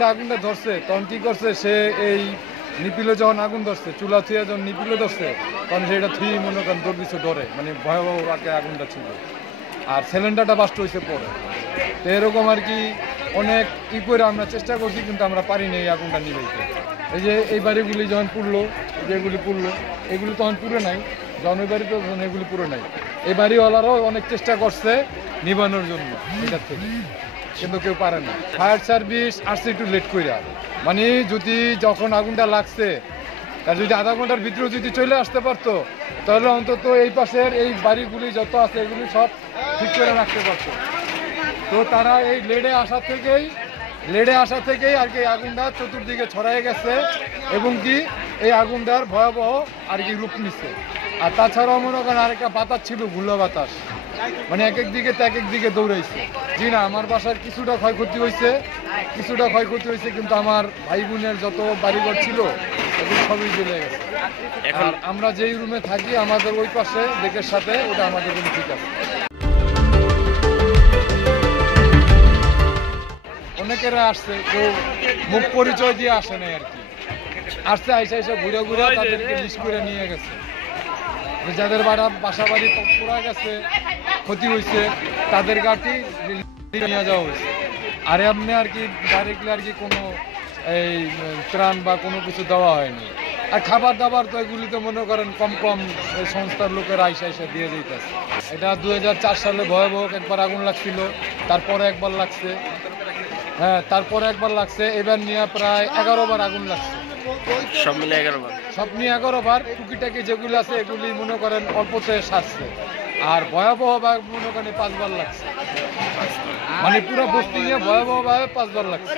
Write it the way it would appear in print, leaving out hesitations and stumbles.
এটা আগুনটা ধরছে তখন কি করছে সে এই নিপিলে যখন আগুন ধরছে চুলা থুয়ে যখন নিপিলে ধরছে তখন সেটা থুই মনে করেন দৌড় দিচ্ছে ডরে মানে ভয়াবহ আগে আগুনটা ছিল আর সিলিন্ডারটা বাস্ট হয়েছে পরে তো এরকম আর কি অনেক করে আমরা চেষ্টা করছি কিন্তু আমরা পারিনি এই আগুনটা নিভাইতে এই যে এই বাড়িগুলি যখন পুড়লো যেগুলি পুড়লো এগুলি তখন পুরো নাই যখন ওই বাড়িতে তখন এগুলি পুরো নাই এই বাড়িওয়ালারাও অনেক চেষ্টা করছে নিভানোর জন্য এটার থেকে কিন্তু কেউ পারে না ফায়ার সার্ভিস আসছে একটু লেট কইরা মানে যদি যখন আগুনটা লাগছে তার যদি আধা ঘন্টার ভিতরে যদি চলে আসতে পারতো তাহলে অন্তত এই পাশের এই বাড়িগুলি যত আছে এগুলি সব ঠিক করে রাখতে পারতো তো তারা এই লেডে আসা থেকেই আর কি আগুনটা চতুর্দিকে ছড়াই গেছে এবং কি এই আগুনটার ভয়াবহ আর কি রূপ নিচ্ছে আর তাছাড়াও মনে করেন আরেকটা বাতাস ছিল গুলো বাতাস মানে এক এক দিকে দৌড়াইছে জি না আমার বাসার কিছুটা ক্ষয়ক্ষতি হয়েছে কিন্তু আমার ভাই বোনের যত বাড়িঘর ছিল এগুলো সবই চলে গেছে আর আমরা যেই রুমে থাকি আমাদের ওই পাশে দেখের সাথে ওটা আমাদের জন্য ঠিক আছে অনেকেরা আসছে কেউ মুখ পরিচয় দিয়ে আসে নাই আর কি আসছে আইসা ঘুরে তাদেরকে লিস্ট করে নিয়ে গেছে যাদের বাসা বাড়ি পুরা গেছে ক্ষতি হয়েছে তাদের গাড়ি নিয়ে যাওয়া হয়েছে আর এমনি আর কি ডাইরেক্টলি আর কি কোনো এই ত্রাণ বা কোনো কিছু দেওয়া হয়নি আর খাবার দাবার তো এগুলিতে মনে করেন কম এই সংস্থার লোকেরা আইসা দিয়ে যেতেছে এটা 2004 সালে ভয়াবহ একবার আগুন লাগছিল তারপরে একবার লাগছে তারপরে একবার লাগছে এবার নিয়ে প্রায় 11 বার আগুন লাগছে সব নিয়ে 11 বার টুকিটাকি যেগুলি আছে এগুলি মনে করেন অল্পতে সারছে আর ভয়াবহ মনে করেন 5 বার লাগছে মানে পুরো বস্তি নিয়ে ভয়াবহ 5 বার লাগছে